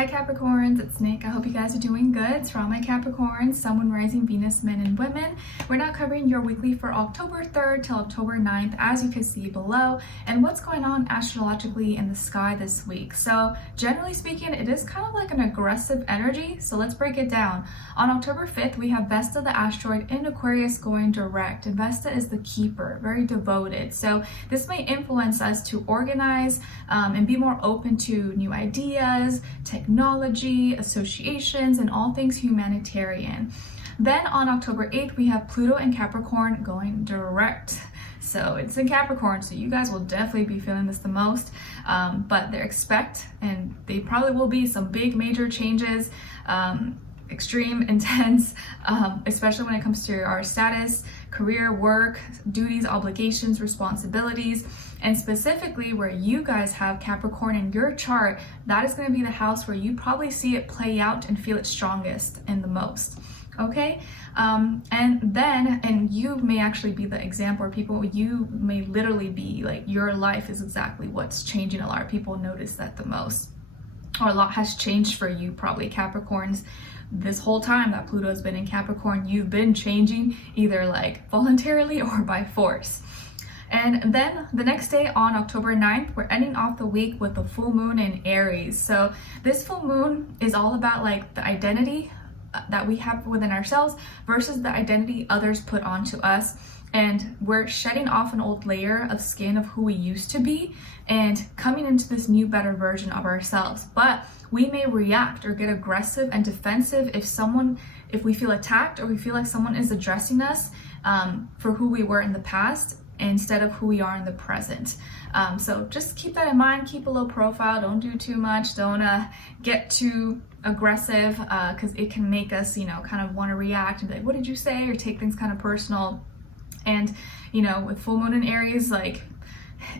Hi Capricorns, it's Nick. I hope you guys are doing good. It's for all my Capricorns, Sun, Moon, Rising, Venus, men and women. We're now covering your weekly for October 3rd till October 9th, as you can see below, and what's going on astrologically in the sky this week. So generally speaking, it is kind of like an aggressive energy, so let's break it down. On October 5th, we have Vesta, the asteroid, in Aquarius going direct, and Vesta is the keeper, very devoted. So this may influence us to organize and be more open to new ideas, technology, associations, and all things humanitarian. Then on October 8th, we have Pluto and Capricorn going direct. So it's in Capricorn, so you guys will definitely be feeling this the most, but they expect, and they probably will be, some big major changes, extreme, intense, especially when it comes to our status, career, work, duties, obligations, responsibilities, and specifically where you guys have Capricorn in your chart, that is going to be the house where you probably see it play out and feel it strongest and the most. Okay, and you may actually be the example, or people, you may literally be like, your life is exactly what's changing. A lot of people notice that the most, or a lot has changed for you, probably Capricorns. This whole time that Pluto has been in Capricorn, you've been changing either like voluntarily or by force. And then the next day on October 9th, we're ending off the week with the full moon in Aries. So this full moon is all about like the identity that we have within ourselves versus the identity others put onto us. And we're shedding off an old layer of skin of who we used to be and coming into this new, better version of ourselves. But we may react or get aggressive and defensive if we feel attacked, or we feel like someone is addressing us for who we were in the past instead of who we are in the present. So just keep that in mind, keep a low profile, don't do too much, don't get too aggressive, because it can make us, kind of want to react and be like, what did you say? Or take things kind of personal. And, with full moon in Aries, like,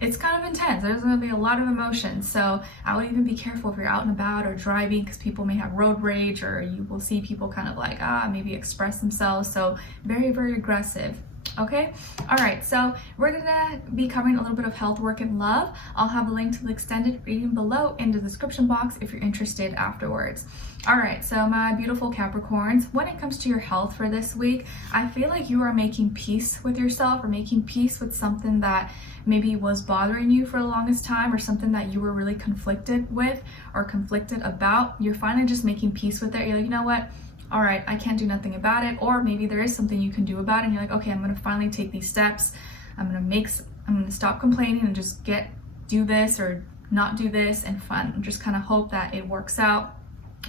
it's kind of intense. There's going to be a lot of emotions. So I would even be careful if you're out and about or driving, because people may have road rage, or you will see people kind of like, maybe express themselves. So very, very aggressive. Okay, all right, so we're gonna be covering a little bit of health, work, and love. I'll have a link to the extended reading below in the description box if you're interested afterwards. All right, so my beautiful Capricorns, when it comes to your health for this week, I feel like you are making peace with yourself, or making peace with something that maybe was bothering you for the longest time, or something that you were really conflicted with or conflicted about. You're finally just making peace with it. You're like, you know what? All right, I can't do nothing about it. Or maybe there is something you can do about it, and you're like, okay, I'm gonna finally take these steps. I'm gonna stop complaining and just do this or not do this, and just kind of hope that it works out.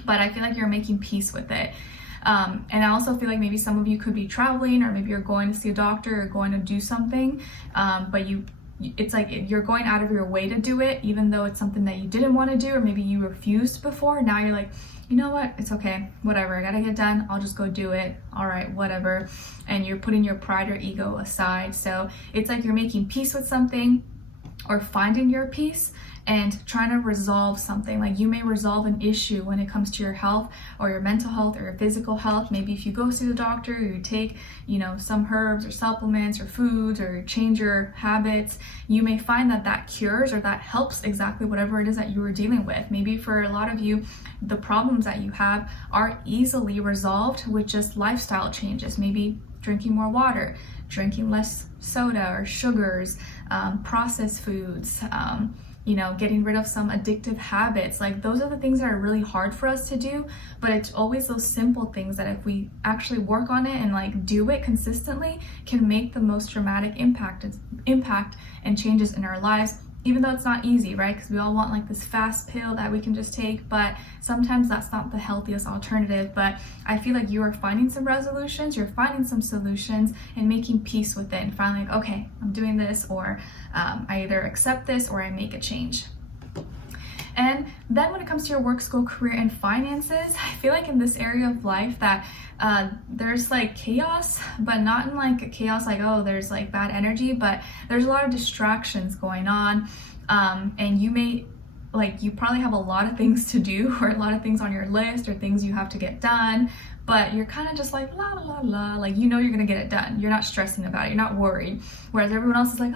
But I feel like you're making peace with it. And I also feel like maybe some of you could be traveling, or maybe you're going to see a doctor or going to do something, but it's like you're going out of your way to do it, even though it's something that you didn't want to do, or maybe you refused before. Now you're like, you know what, it's okay, whatever, I gotta get done, I'll just go do it, all right, whatever. And you're putting your pride or ego aside. So it's like you're making peace with something, or finding your peace and trying to resolve something. Like, you may resolve an issue when it comes to your health, or your mental health, or your physical health. Maybe if you go see the doctor, or you take, some herbs or supplements or foods, or change your habits, you may find that cures, or that helps exactly whatever it is that you were dealing with. Maybe for a lot of you, the problems that you have are easily resolved with just lifestyle changes. Maybe drinking more water, drinking less soda or sugars, processed foods, getting rid of some addictive habits. Like, those are the things that are really hard for us to do, but it's always those simple things that if we actually work on it and like do it consistently, can make the most dramatic impact and changes in our lives. Even though it's not easy, right? Because we all want like this fast pill that we can just take, but sometimes that's not the healthiest alternative. But I feel like you are finding some resolutions, you're finding some solutions, and making peace with it, and finally like, okay, I'm doing this, or I either accept this or I make a change. And then when it comes to your work, school, career, and finances, I feel like in this area of life that there's like chaos, but not in like a chaos like, oh, there's like bad energy, but there's a lot of distractions going on. And you probably have a lot of things to do, or a lot of things on your list, or things you have to get done, but you're kind of just like la la la la, like you know you're gonna get it done. You're not stressing about it, you're not worried. Whereas everyone else is like,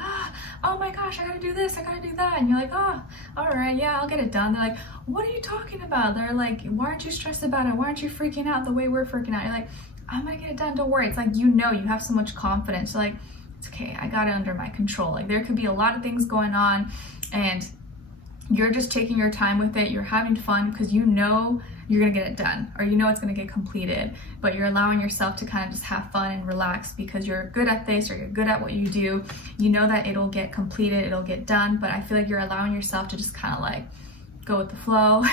oh my gosh, I gotta do this, I gotta do that, and you're like, all right, yeah, I'll get it done. They're like, what are you talking about? They're like, why aren't you stressed about it? Why aren't you freaking out the way we're freaking out? You're like, I'm gonna get it done, don't worry. It's like, you know, you have so much confidence. You're like, it's okay, I got it under my control. Like there could be a lot of things going on and you're just taking your time with it. You're having fun because you know you're gonna get it done, or you know it's gonna get completed, but you're allowing yourself to kind of just have fun and relax because you're good at this, or you're good at what you do. You know that it'll get completed, it'll get done, but I feel like you're allowing yourself to just kind of like go with the flow.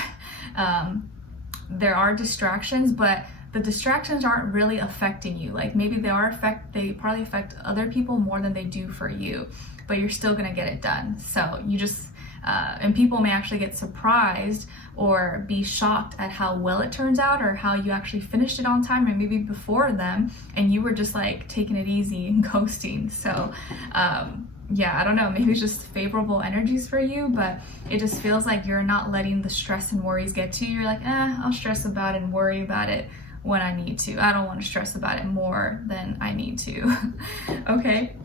There are distractions, but the distractions aren't really affecting you. Like maybe they probably affect other people more than they do for you, but you're still gonna get it done. So you just, and people may actually get surprised or be shocked at how well it turns out, or how you actually finished it on time, and maybe before them, and you were just like taking it easy and coasting. So yeah, I don't know, maybe it's just favorable energies for you, but it just feels like you're not letting the stress and worries get to you. You're like, I'll stress about it and worry about it when I need to. I don't want to stress about it more than I need to. Okay.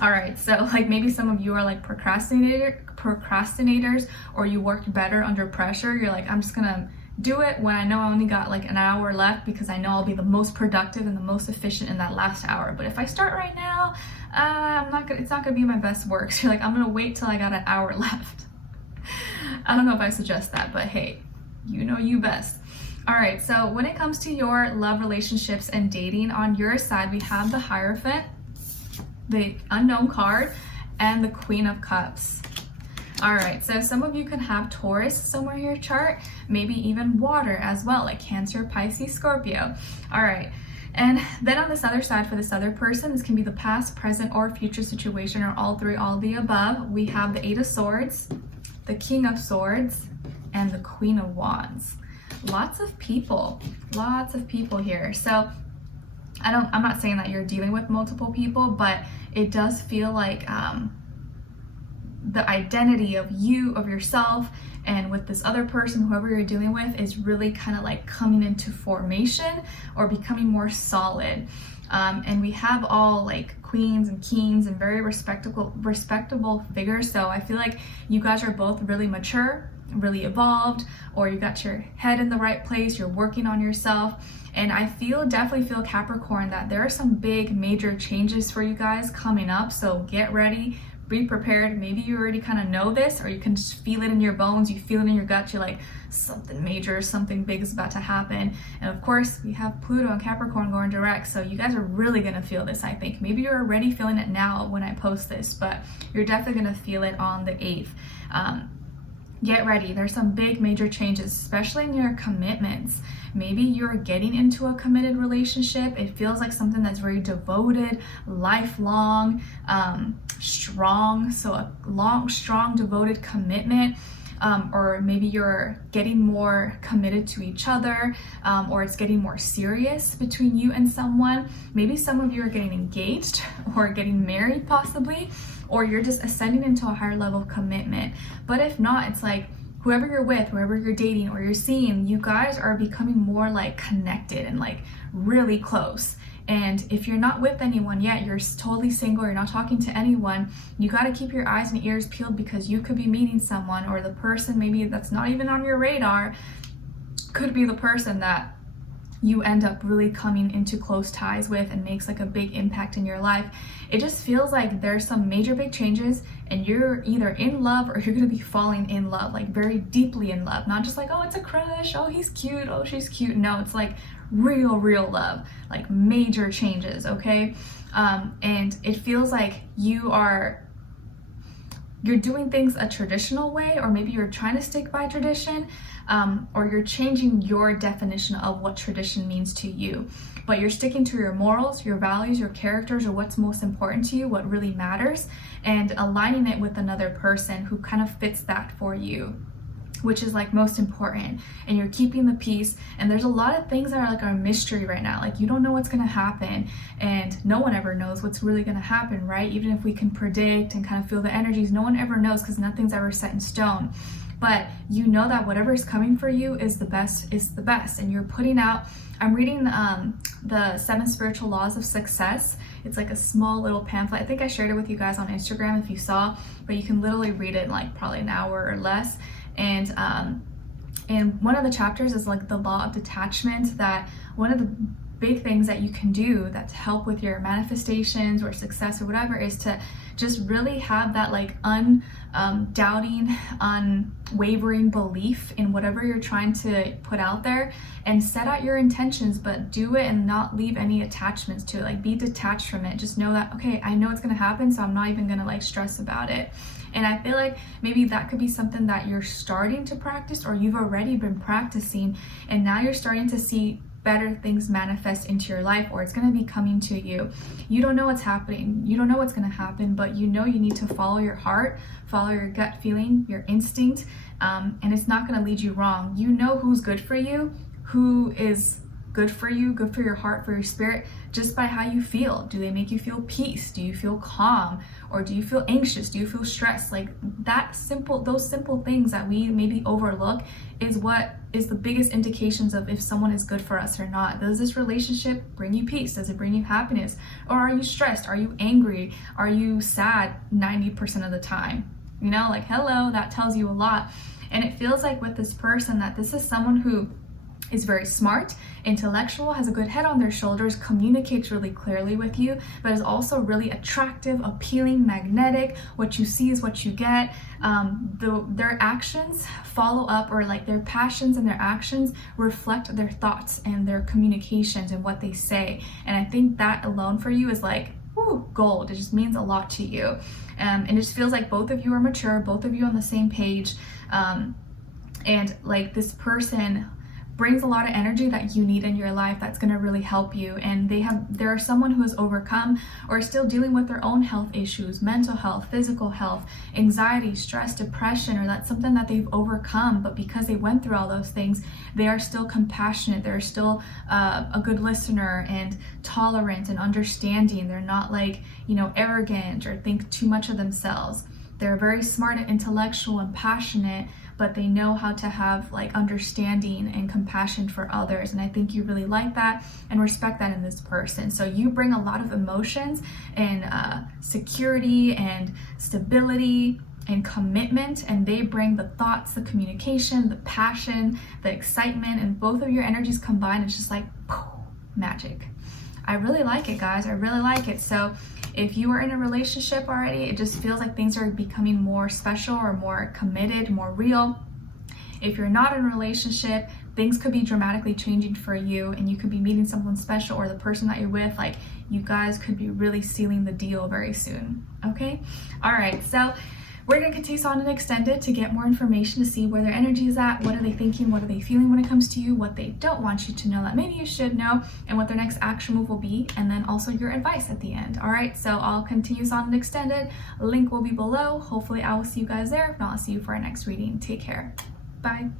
All right, so like maybe some of you are like procrastinators, or you worked better under pressure. You're like, I'm just gonna do it when I know I only got like an hour left, because I know I'll be the most productive and the most efficient in that last hour. But if I start right now, it's not gonna be my best work. So you're like, I'm gonna wait till I got an hour left. I don't know if I suggest that, but hey, you know you best. All right, so when it comes to your love, relationships, and dating, on your side, we have the Hierophant, the Unknown card, and the Queen of Cups. All right, so some of you could have Taurus somewhere in your chart, maybe even water as well, like Cancer, Pisces, Scorpio. All right, and then on this other side, for this other person, this can be the past, present, or future situation, or all three, all the above. We have the Eight of Swords, the King of Swords, and the Queen of Wands. Lots of people here. So I'm not saying that you're dealing with multiple people, but it does feel like the identity of yourself, and with this other person, whoever you're dealing with, is really kind of like coming into formation or becoming more solid. And we have all like queens and kings and very respectable figures. So I feel like you guys are both really mature, really evolved, or you got your head in the right place, you're working on yourself. And I definitely feel, Capricorn, that there are some big major changes for you guys coming up. So get ready, be prepared. Maybe you already kind of know this, or you can just feel it in your bones, you feel it in your gut, you're like, something major, something big is about to happen. And of course, we have Pluto and Capricorn going direct, so you guys are really gonna feel this, I think. Maybe you're already feeling it now when I post this, but you're definitely gonna feel it on the 8th. Get ready, there's some big major changes, especially in your commitments. Maybe you're getting into a committed relationship. It feels like something that's very devoted, lifelong, strong. So a long, strong, devoted commitment. Or maybe you're getting more committed to each other, or it's getting more serious between you and someone. Maybe some of you are getting engaged or getting married possibly, or you're just ascending into a higher level of commitment. But if not, it's like whoever you're with, whoever you're dating or you're seeing, you guys are becoming more like connected and like really close. And if you're not with anyone yet, you're totally single, you're not talking to anyone, you got to keep your eyes and ears peeled, because you could be meeting someone, or the person maybe that's not even on your radar could be the person that you end up really coming into close ties with and makes like a big impact in your life. It just feels like there's some major big changes, and you're either in love or you're gonna be falling in love, like very deeply in love. Not just like, oh, it's a crush, oh, he's cute, oh, she's cute. No, it's like real love, like major changes, okay? And it feels like you're doing things a traditional way, or maybe you're trying to stick by tradition, or you're changing your definition of what tradition means to you. But you're sticking to your morals, your values, your characters, or what's most important to you, what really matters, and aligning it with another person who kind of fits that for you, which is like most important. And you're keeping the peace. And there's a lot of things that are like a mystery right now. Like you don't know what's gonna happen, and no one ever knows what's really gonna happen, right? Even if we can predict and kind of feel the energies, no one ever knows, because nothing's ever set in stone. but you know that whatever is coming for you is the best, and you're putting out. I'm reading the 7 Spiritual Laws of Success. It's like a small little pamphlet. I think I shared it with you guys on Instagram if you saw, but you can literally read it in like probably an hour or less. And one of the chapters is like the law of detachment, that one of the big things that you can do that to help with your manifestations or success or whatever is to just really have that like doubting, unwavering belief in whatever you're trying to put out there, and set out your intentions, but do it and not leave any attachments to it. Like, be detached from it. Just know that, okay, I know it's gonna happen, so I'm not even gonna like stress about it. And I feel like maybe that could be something that you're starting to practice, or you've already been practicing, and now you're starting to see better things manifest into your life, or it's going to be coming to you. You don't know what's happening. You don't know what's going to happen, but you know you need to follow your heart, follow your gut feeling, your instinct, and it's not going to lead you wrong. You know who's good for you, who is good for you, good for your heart, for your spirit, just by how you feel. Do they make you feel peace? Do you feel calm? Or do you feel anxious? Do you feel stressed? Like those simple things that we maybe overlook is what is the biggest indications of if someone is good for us or not. Does this relationship bring you peace? Does it bring you happiness? Or are you stressed? Are you angry? Are you sad 90% of the time? You know, like, hello, that tells you a lot. And it feels like with this person that this is someone who is very smart, intellectual, has a good head on their shoulders, communicates really clearly with you, but is also really attractive, appealing, magnetic. What you see is what you get. Their actions follow up, or like their passions and their actions reflect their thoughts and their communications and what they say. And I think that alone for you is like, ooh, gold. It just means a lot to you. And it just feels like both of you are mature, both of you on the same page. And like, this person brings a lot of energy that you need in your life that's going to really help you. And there are someone who has overcome or is still dealing with their own health issues, mental health, physical health, anxiety, stress, depression, or that's something that they've overcome. But because they went through all those things, they are still compassionate. They're still a good listener and tolerant and understanding. They're not like, arrogant or think too much of themselves. They're very smart and intellectual and passionate, but they know how to have like understanding and compassion for others. And I think you really like that and respect that in this person. So you bring a lot of emotions and security and stability and commitment, and they bring the thoughts, the communication, the passion, the excitement, and both of your energies combined. It's just like magic. I really like it, guys. I really like it. So if you are in a relationship already, it just feels like things are becoming more special or more committed, more real. If you're not in a relationship, things could be dramatically changing for you, and you could be meeting someone special, or the person that you're with, like, you guys could be really sealing the deal very soon. Okay? All right. So we're going to continue on and extend it to get more information, to see where their energy is at, what are they thinking, what are they feeling when it comes to you, what they don't want you to know that maybe you should know, and what their next action move will be, and then also your advice at the end. All right, so I'll continue on and extend it. Link will be below. Hopefully I will see you guys there. If not, I'll see you for our next reading. Take care. Bye.